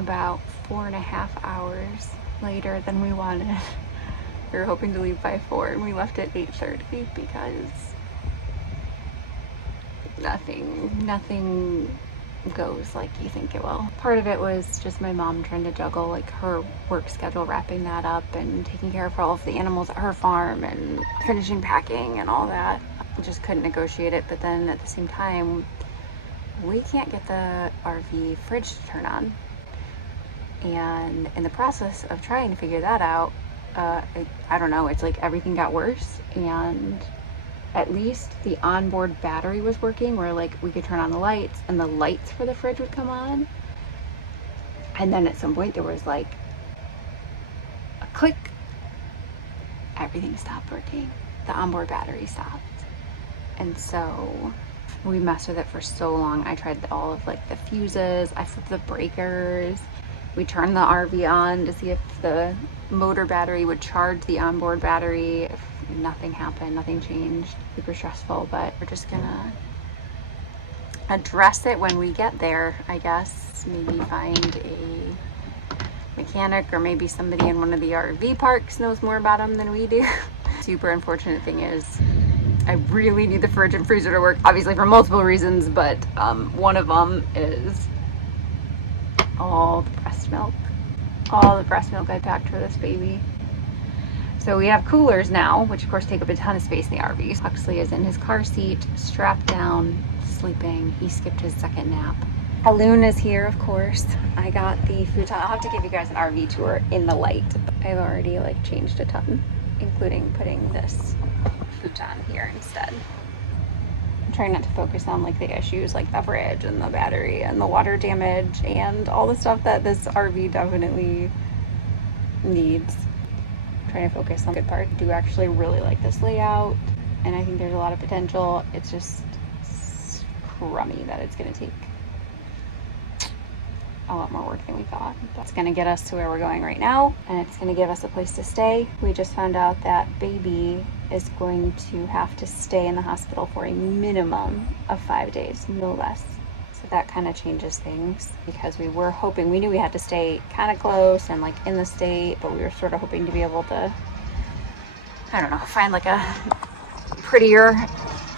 about 4.5 hours later than we wanted. We were hoping to leave by 4 and we left at 8:30 because nothing goes like you think it will. Part of it was just my mom trying to juggle like her work schedule, wrapping that up and taking care of all of the animals at her farm and finishing packing and all that. I just couldn't negotiate it, but then at the same time, we can't get the RV fridge to turn on. And in the process of trying to figure that out, I don't know, it's like everything got worse, and at least the onboard battery was working where like we could turn on the lights and the lights for the fridge would come on. And then at some point there was like a click, everything stopped working. The onboard battery stopped. And so we messed with it for so long. I tried all of like the fuses, I flipped the breakers. We turned the RV on to see if the motor battery would charge the onboard battery. Nothing happened, nothing changed. Super stressful, but we're just gonna address it when we get there, I guess. Maybe find a mechanic, or maybe somebody in one of the RV parks knows more about them than we do. Super unfortunate thing is I really need the fridge and freezer to work, obviously for multiple reasons, but one of them is all the breast milk I packed for this baby. So we have coolers now, which of course take up a ton of space in the RV. Huxley is in his car seat, strapped down, sleeping. He skipped his second nap. Alun is here, of course. I got the futon. I'll have to give you guys an RV tour in the light. I've already like changed a ton, including putting this futon here instead. I'm trying not to focus on like the issues like the fridge and the battery and the water damage and all the stuff that this RV definitely needs. Trying to focus on the good part. I do actually really like this layout, and I think there's a lot of potential. It's just crummy that it's going to take a lot more work than we thought. That's going to get us to where we're going right now, and it's going to give us a place to stay. We just found out that baby is going to have to stay in the hospital for a minimum of 5 days, no less. So that kind of changes things, because we were hoping, we knew we had to stay kind of close and like in the state, but we were sort of hoping to be able to, I don't know, find like a prettier,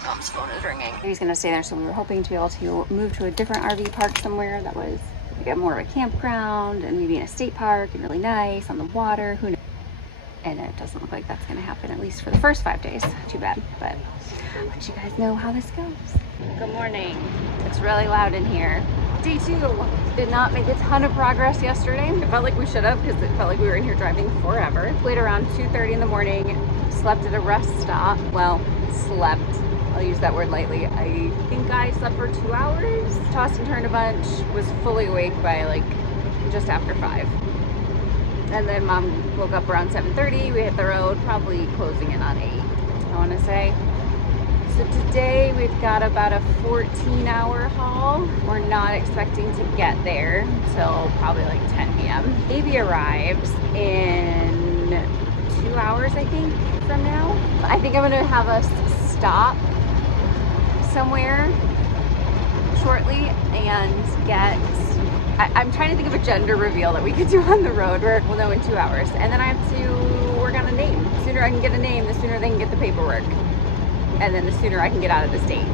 mom's phone is ringing. He's gonna stay there, so we were hoping to be able to move to a different RV park somewhere that was like more of a campground and maybe in a state park and really nice on the water, who knows. And it doesn't look like that's gonna happen, at least for the first 5 days. Too bad, but I'll let you guys know how this goes. Good morning. It's really loud in here. Day 2. Did not make a ton of progress yesterday. It felt like we should have, because it felt like we were in here driving forever. Played around 2:30 in the morning, slept at a rest stop. Well, slept. I'll use that word lightly. I think I slept for 2 hours. Tossed and turned a bunch. Was fully awake by like just after 5. And then mom woke up around 7:30. We hit the road, probably closing in on 8, I want to say. So today we've got about a 14-hour haul. We're not expecting to get there until probably like 10 p.m. Baby arrives in 2 hours, I think, from now. I think I'm gonna have us stop somewhere shortly and get, I'm trying to think of a gender reveal that we could do on the road. We'll know in 2 hours. And then I have to work on a name. The sooner I can get a name, the sooner they can get the paperwork. And then the sooner I can get out of the state.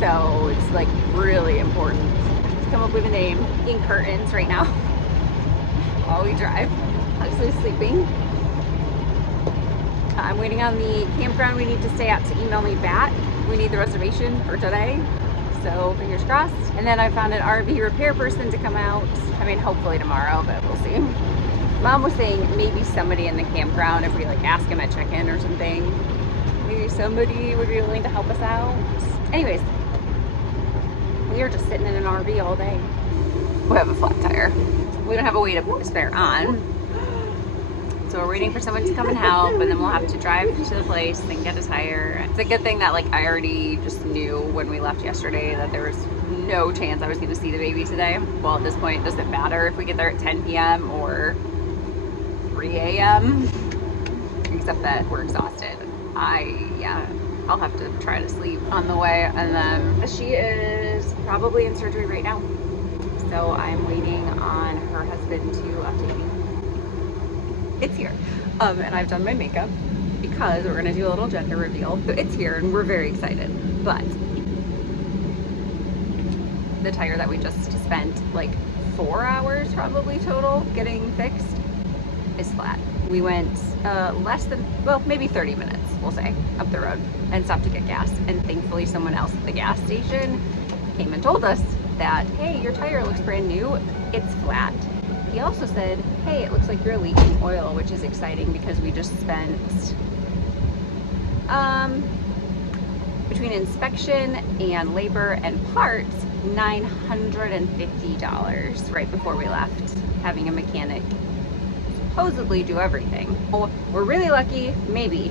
So it's like really important to come up with a name. In curtains right now while we drive. Huxley's sleeping. I'm waiting on the campground we need to stay at to email me back. We need the reservation for today, so fingers crossed. And then I found an RV repair person to come out. I mean, hopefully tomorrow, but we'll see. Mom was saying maybe somebody in the campground, if we like ask him at check-in or something, maybe somebody would be willing to help us out. Anyways, we are just sitting in an RV all day. We have a flat tire. We don't have a way to put the spare on. So we're waiting for someone to come and help, and then we'll have to drive to the place and get a tire. It's a good thing that like I already just knew when we left yesterday that there was no chance I was going to see the baby today. Well, at this point, it doesn't matter if we get there at 10 p.m. or 3 a.m. except that we're exhausted. I'll have to try to sleep on the way, and then she is probably in surgery right now. so I'm waiting on her husband to update me. It's here. And I've done my makeup because we're gonna do a little gender reveal. So it's here and we're very excited, but the tire that we just spent like 4 hours probably total getting fixed is flat. We went less than, well, maybe 30 minutes, we'll say, up the road and stopped to get gas. And thankfully someone else at the gas station came and told us that, hey, your tire looks brand new, it's flat. He also said, hey, it looks like you're leaking oil, which is exciting because we just spent, between inspection and labor and parts, $950 right before we left, having a mechanic supposedly do everything. Well, we're really lucky, maybe,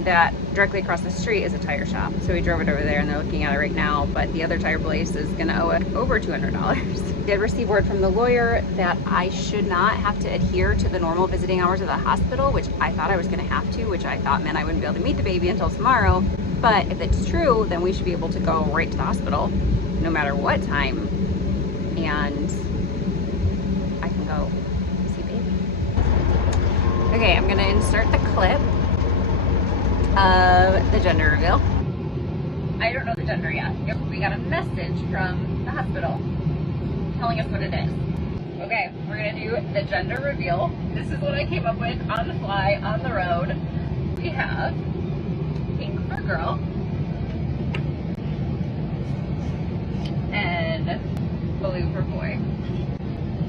that directly across the street is a tire shop. So we drove it over there and they're looking at it right now, but the other tire place is gonna owe it over $200. Did receive word from the lawyer that I should not have to adhere to the normal visiting hours of the hospital, which I thought I was gonna have to, which I thought meant I wouldn't be able to meet the baby until tomorrow. But if it's true, then we should be able to go right to the hospital no matter what time, and I can go see baby. Okay, I'm gonna insert the clip of the gender reveal. I don't know the gender yet. We got a message from the hospital telling us what it is. Okay, we're gonna do the gender reveal. This is what I came up with on the fly, on the road. We have pink for girl and blue for boy.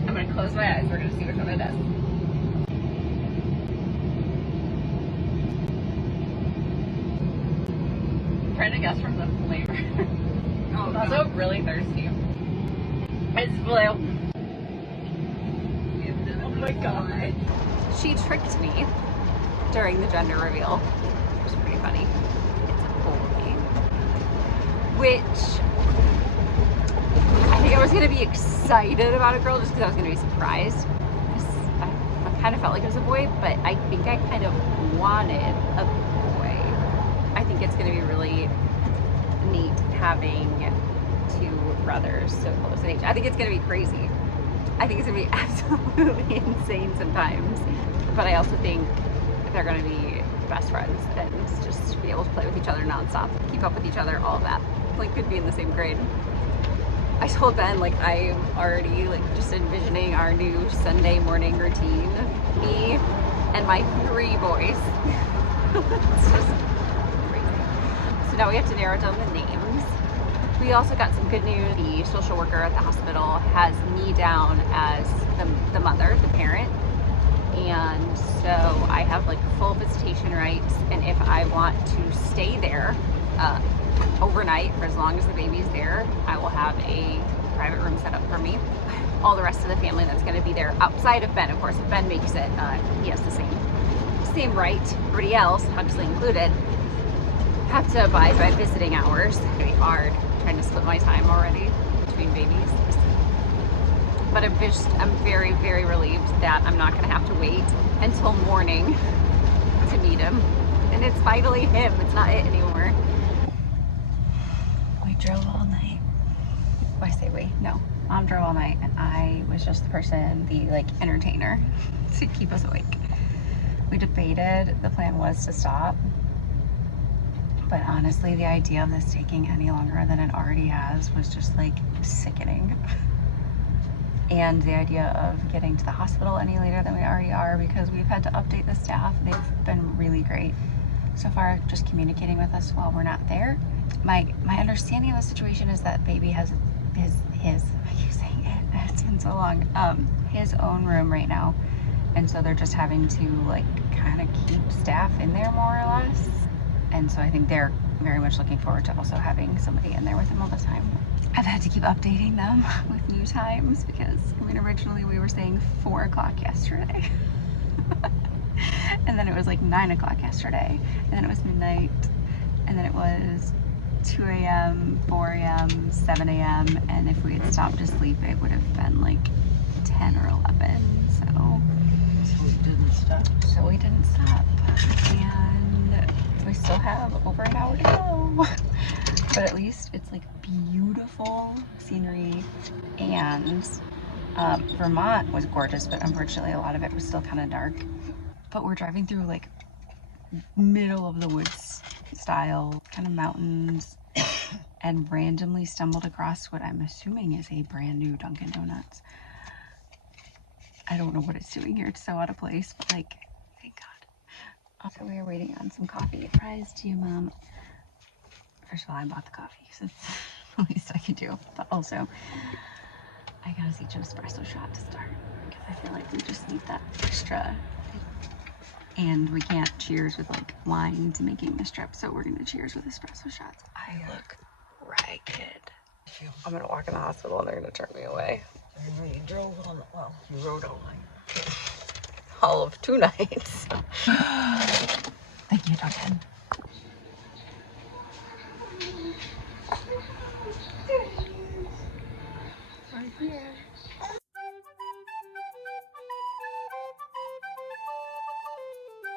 I'm gonna close my eyes, we're gonna see which one it is. Trying to guess from the flavor. Oh, I'm also really thirsty. It's blue. Oh my god. She tricked me during the gender reveal, which was pretty funny. It's a boy. Which I think I was gonna be excited about a girl just because I was gonna be surprised. I kind of felt like it was a boy, but I think I kind of wanted a boy. I think it's gonna be really neat having two brothers so close in age. I think it's gonna be crazy. I think it's gonna be absolutely insane sometimes. But I also think they're gonna be best friends and just be able to play with each other nonstop, keep up with each other, all of that. Like, could be in the same grade. I told Ben, like, I'm already like just envisioning our new Sunday morning routine. Me and my 3 boys. It's just crazy. So now we have to narrow down the names. We also got some good news. The social worker at the hospital has me down as the mother, the parent. And so I have like full visitation rights. And if I want to stay there overnight for as long as the baby's there, I will have a private room set up for me. All the rest of the family that's going to be there outside of Ben, of course. If Ben makes it, he has the same right. Everybody else, Huxley included, have to abide by visiting hours. It's gonna be hard trying to split my time already between babies. But I'm very, very relieved that I'm not gonna have to wait until morning to meet him. And it's finally him, it's not it anymore. We drove all night. Why say we? No, Mom drove all night and I was just the person, the like entertainer to keep us awake. We debated, the plan was to stop. But honestly, the idea of this taking any longer than it already has was just like sickening. And the idea of getting to the hospital any later than we already are, because we've had to update the staff. They've been really great so far, just communicating with us while we're not there. My understanding of the situation is that baby has his I keep saying it, it's been so long, his own room right now. And so they're just having to like kind of keep staff in there more or less. And so I think they're very much looking forward to also having somebody in there with them all the time. I've had to keep updating them with new times because, I mean, originally we were saying 4 o'clock yesterday. And then it was like 9 o'clock yesterday. And then it was midnight. And then it was 2 a.m., 4 a.m., 7 a.m. And if we had stopped to sleep, it would have been like 10 or 11. So we didn't stop. And we still have over an hour to go. but at least it's like beautiful scenery. And Vermont was gorgeous, but unfortunately a lot of it was still kind of dark. But we're driving through like middle of the woods style kind of mountains and randomly stumbled across what I'm assuming is a brand new Dunkin' Donuts. I don't know what it's doing here. It's so out of place, but like, thank God. So we are waiting on some coffee. Surprise to you, Mom. First of all, I bought the coffee because it's the least I could do. But also, I got us each an espresso shot to start because I feel like we just need that extra. And we can't cheers with like wine to making this trip, so we're gonna cheers with espresso shots. I look ragged. I'm gonna walk in the hospital and they're gonna turn me away. You drove on, well, you rode all night. All of 2 nights. Thank you, Duncan. Right here.